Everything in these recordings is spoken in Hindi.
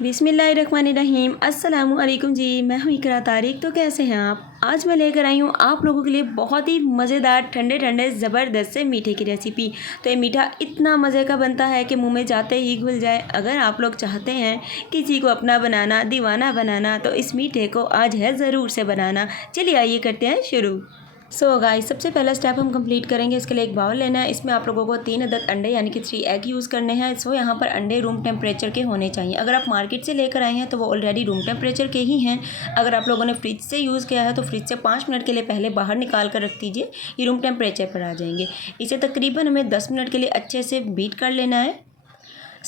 बिस्मिल्लाहिर्रहमानिर्रहीम अस्सलामु अलैकुम जी। मैं हूँ इकरा तारिक। तो कैसे हैं आप? आज मैं लेकर आई हूँ आप लोगों के लिए बहुत ही मज़ेदार ठंडे ठंडे ज़बरदस्त से मीठे की रेसिपी। तो ये मीठा इतना मज़े का बनता है कि मुंह में जाते ही घुल जाए। अगर आप लोग चाहते हैं किसी को अपना बनाना, दीवाना बनाना, तो इस मीठे को आज है ज़रूर से बनाना। चलिए आइए करते हैं शुरू। गाइस, सबसे पहला स्टेप हम कंप्लीट करेंगे। इसके लिए एक बाउल लेना है। इसमें आप लोगों को 3 अदद अंडे यानी कि 3 एग यूज़ करने हैं। यहाँ पर अंडे रूम टेम्परेचर के होने चाहिए। अगर आप मार्केट से लेकर आए हैं तो वो ऑलरेडी रूम टेम्परेचर के ही हैं। अगर आप लोगों ने फ्रिज से यूज़ किया है तो फ्रिज से 5 मिनट के लिए पहले बाहर निकाल कर रख दीजिए, ये रूम टेम्परेचर पर आ जाएंगे। इसे तकरीबन हमें 10 मिनट के लिए अच्छे से बीट कर लेना है।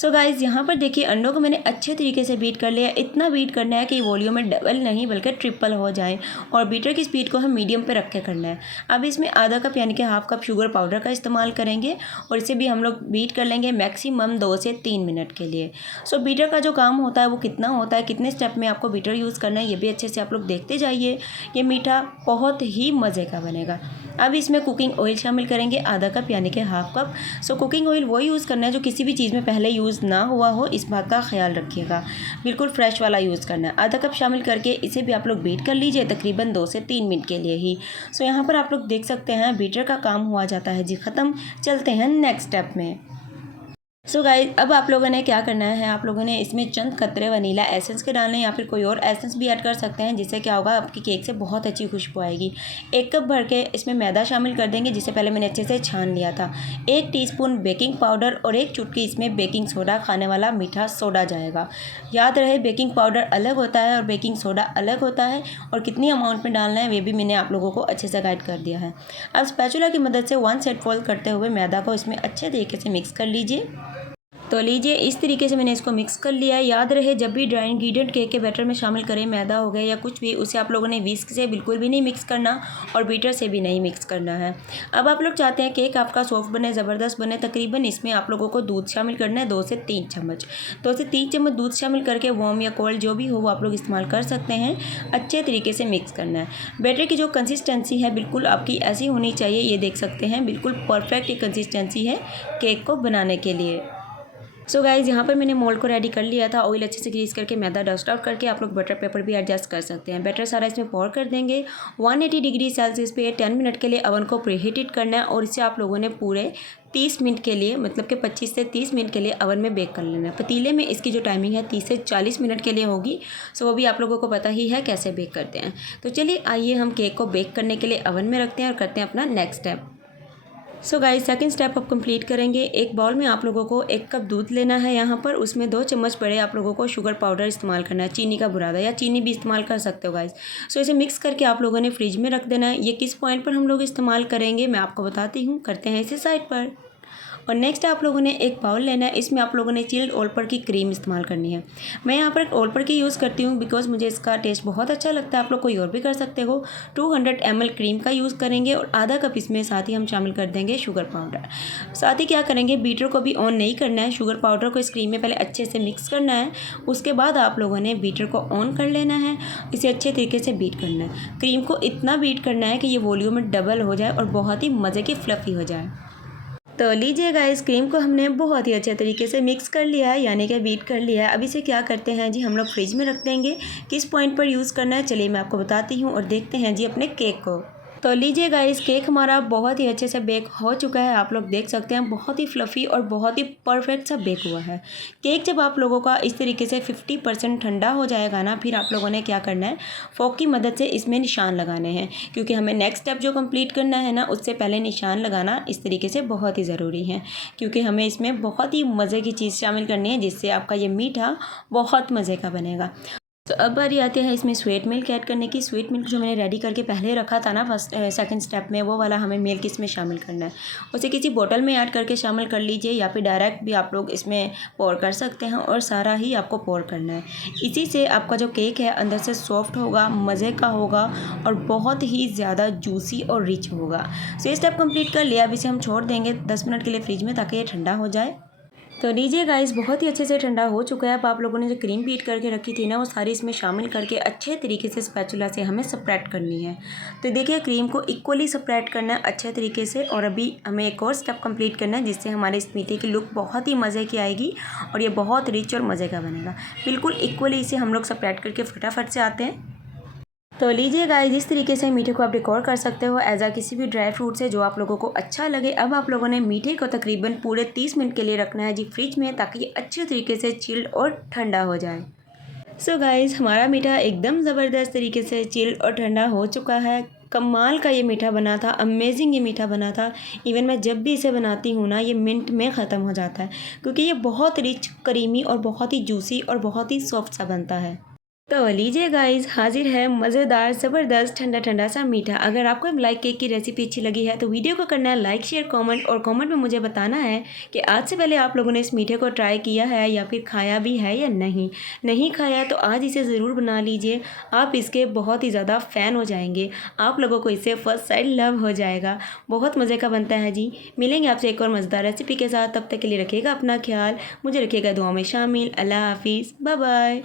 गाइज़, यहाँ पर देखिए अंडों को मैंने अच्छे तरीके से बीट कर लिया। इतना बीट करना है कि वॉल्यूम में डबल नहीं बल्कि ट्रिपल हो जाए, और बीटर की स्पीड को हम मीडियम पे रख के करना है। अब इसमें आधा कप यानी कि हाफ कप शुगर पाउडर का इस्तेमाल करेंगे और इसे भी हम लोग बीट कर लेंगे मैक्सिमम 2 से 3 मिनट के लिए। बीटर का जो काम होता है वो कितना होता है, कितने स्टेप में आपको बीटर यूज़ करना है, ये भी अच्छे से आप लोग देखते जाइए। ये मीठा बहुत ही मज़े का बनेगा। अब इसमें कुकिंग ऑयल शामिल करेंगे आधा कप यानी कि हाफ कप। कुकिंग ऑयल वो यूज़ करना है जो किसी भी चीज़ में पहले यूज़ ना हुआ हो, इस बात का ख्याल रखिएगा। बिल्कुल फ्रेश वाला यूज़ करना है। आधा कप शामिल करके इसे भी आप लोग बीट कर लीजिए तकरीबन 2 से 3 मिनट के लिए ही। यहाँ पर आप लोग देख सकते हैं बीटर का काम हुआ जाता है जी ख़त्म। चलते हैं नेक्स्ट स्टेप में। गाइस, अब आप लोगों ने क्या करना है, आप लोगों ने इसमें चंद कतरे वनीला एसेंस के डालने हैं या फिर कोई और एसेंस भी ऐड कर सकते हैं, जिससे क्या होगा आपकी केक से बहुत अच्छी खुशबू आएगी। 1 कप भर के इसमें मैदा शामिल कर देंगे, जिसे पहले मैंने अच्छे से छान लिया था। 1 टीस्पून बेकिंग पाउडर और 1 चुटकी इसमें बेकिंग सोडा, खाने वाला मीठा सोडा जाएगा। याद रहे बेकिंग पाउडर अलग होता है और बेकिंग सोडा अलग होता है, और कितनी अमाउंट में डालना है वे भी मैंने आप लोगों को अच्छे से गाइड कर दिया है। अब स्पैचुला की मदद से 1 साइड फोल्ड करते हुए मैदा को इसमें अच्छे तरीके से मिक्स कर लीजिए। तो लीजिए इस तरीके से मैंने इसको मिक्स कर लिया है। याद रहे जब भी ड्राई इंग्रेडिएंट केक के बैटर में शामिल करें, मैदा हो गया या कुछ भी, उसे आप लोगों ने विस्क से बिल्कुल भी नहीं मिक्स करना और बीटर से भी नहीं मिक्स करना है। अब आप लोग चाहते हैं केक आपका सॉफ्ट बने, ज़बरदस्त बने, तकरीबन इसमें आप लोगों को दूध शामिल करना है 2 से 3 चम्मच। 2 से 3 चम्मच दूध शामिल करके वार्म या कोल्ड जो भी हो वो आप लोग इस्तेमाल कर सकते हैं। अच्छे तरीके से मिक्स करना है। बैटर की जो कंसिस्टेंसी है बिल्कुल आपकी ऐसी होनी चाहिए, ये देख सकते हैं बिल्कुल परफेक्ट कंसिस्टेंसी है केक को बनाने के लिए। गाइज़, यहाँ पर मैंने मोल्ड को रेडी कर लिया था। ऑयल अच्छे से ग्रीस करके मैदा डस्ट आउट करके आप लोग बटर पेपर भी एडजस्ट कर सकते हैं। बैटर सारा इसमें पोर कर देंगे। 180 डिग्री सेल्सियस पे 10 मिनट के लिए ओवन को प्रीहीटेड करना है, और इसे आप लोगों ने पूरे 30 मिनट के लिए, मतलब कि 25 से 30 मिनट के लिए ओवन में बेक कर लेना है। पतीले में इसकी जो टाइमिंग है 30 से 40 मिनट के लिए होगी। वो भी आप लोगों को पता ही है कैसे बेक करते हैं। तो चलिए आइए हम केक को बेक करने के लिए ओवन में रखते हैं और करते हैं अपना next step. Guys, second step अब कंप्लीट करेंगे। एक बाउल में आप लोगों को 1 कप दूध लेना है। यहाँ पर उसमें 2 चम्मच बड़े आप लोगों को शुगर पाउडर इस्तेमाल करना है, चीनी का बुरादा, या चीनी भी इस्तेमाल कर सकते हो गाइस। इसे मिक्स करके आप लोगों ने फ्रिज में रख देना है। ये किस पॉइंट पर हम लोग इस्तेमाल करेंगे मैं आपको बताती हूँ। करते हैं इसे साइड पर। और नेक्स्ट आप लोगों ने एक बाउल लेना है। इसमें आप लोगों ने चिल्ड ओलपर की क्रीम इस्तेमाल करनी है। मैं यहाँ पर ओलपर की यूज़ करती हूँ बिकॉज मुझे इसका टेस्ट बहुत अच्छा लगता है। आप लोग कोई और भी कर सकते हो। 200 ml क्रीम का यूज़ करेंगे और आधा कप इसमें साथ ही हम शामिल कर देंगे शुगर पाउडर। साथ ही क्या करेंगे, बीटर को भी ऑन नहीं करना है। शुगर पाउडर को इस क्रीम में पहले अच्छे से मिक्स करना है। उसके बाद आप लोगों ने बीटर को ऑन कर लेना है। इसे अच्छे तरीके से बीट करना है। क्रीम को इतना बीट करना है कि ये वॉल्यूम में डबल हो जाए और बहुत ही मज़े की फ्लफ़ी हो जाए। तो लीजिएगा इस क्रीम को हमने बहुत ही अच्छे तरीके से मिक्स कर लिया है, यानी कि बीट कर लिया है। अब इसे क्या करते हैं जी, हम लोग फ्रिज में रख देंगे। किस पॉइंट पर यूज़ करना है चलिए मैं आपको बताती हूँ, और देखते हैं जी अपने केक को। तो लीजिएगा इस केक हमारा बहुत ही अच्छे से बेक हो चुका है। आप लोग देख सकते हैं बहुत ही फ्लफ़ी और बहुत ही परफेक्ट सा बेक हुआ है केक। जब आप लोगों का इस तरीके से 50% ठंडा हो जाएगा ना, फिर आप लोगों ने क्या करना है, फोक की मदद से इसमें निशान लगाने हैं, क्योंकि हमें नेक्स्ट स्टेप जो कंप्लीट करना है ना, उससे पहले निशान लगाना इस तरीके से बहुत ही ज़रूरी है, क्योंकि हमें इसमें बहुत ही मज़े की चीज़ शामिल करनी है, जिससे आपका ये मीठा बहुत मज़े का बनेगा। अब बारी आती है इसमें स्वीट मिल्क ऐड करने की। स्वीट मिल्क जो मैंने रेडी करके पहले रखा था ना सेकंड स्टेप में, वो वाला हमें मिल्क इसमें शामिल करना है। उसे किसी बोतल में ऐड करके शामिल कर लीजिए, या फिर डायरेक्ट भी आप लोग इसमें पोर कर सकते हैं, और सारा ही आपको पोर करना है। इसी से आपका जो केक है अंदर से सॉफ्ट होगा, मज़े का होगा और बहुत ही ज़्यादा जूसी और रिच होगा। ये स्टेप कंप्लीट कर लिया। अब इसे हम छोड़ देंगे 10 मिनट के लिए फ्रिज में, ताकि ये ठंडा हो जाए। तो लीजिए गाइस, बहुत ही अच्छे से ठंडा हो चुका है। अब आप लोगों ने जो क्रीम बीट करके रखी थी ना, वो सारी इसमें शामिल करके अच्छे तरीके से स्पैचुला से हमें सेपरेट करनी है। तो देखिए, क्रीम को इक्वली सेपरेट करना है अच्छे तरीके से। और अभी हमें एक और स्टेप कंप्लीट करना है, जिससे हमारे इस मीठे की लुक बहुत ही मज़े की आएगी और ये बहुत रिच और मज़े का बनेगा। बिल्कुल इक्वली इसे हम लोग सेपरेट करके फटाफट से आते हैं। तो लीजिए गाइस, इस तरीके से मीठे को आप डेकोर कर सकते हो एज किसी भी ड्राई फ्रूट से जो आप लोगों को अच्छा लगे। अब आप लोगों ने मीठे को तकरीबन पूरे 30 मिनट के लिए रखना है जी फ्रिज में, ताकि ये अच्छे तरीके से चिल्ड और ठंडा हो जाए। सो गाइस, हमारा मीठा एकदम ज़बरदस्त तरीके से चिल्ड और ठंडा हो चुका है। कमाल का ये मीठा बना था, अमेजिंग ये मीठा बना था। इवन मैं जब भी इसे बनाती हूँ ना, ये मिनट में ख़त्म हो जाता है, क्योंकि ये बहुत रिच, क्रीमी और बहुत ही जूसी और बहुत ही सॉफ्ट सा बनता है। तो लीजिए गाइस, हाजिर है मज़ेदार ज़बरदस्त ठंडा ठंडा सा मीठा। अगर आपको मलाई केक की रेसिपी अच्छी लगी है तो वीडियो को करना है लाइक, शेयर, कमेंट, और कमेंट में मुझे बताना है कि आज से पहले आप लोगों ने इस मीठे को ट्राई किया है या फिर खाया भी है या नहीं। नहीं खाया तो आज इसे ज़रूर बना लीजिए, आप इसके बहुत ही ज़्यादा फ़ैन हो जाएंगे। आप लोगों को इससे फर्स्ट साइड लव हो जाएगा। बहुत मज़े का बनता है जी। मिलेंगे आपसे एक और मज़ेदार रेसिपी के साथ, तब तक के लिए रखिएगा अपना ख्याल, मुझे रखिएगा दुआ में शामिल। अल्लाह हाफिज़, बाय बाय।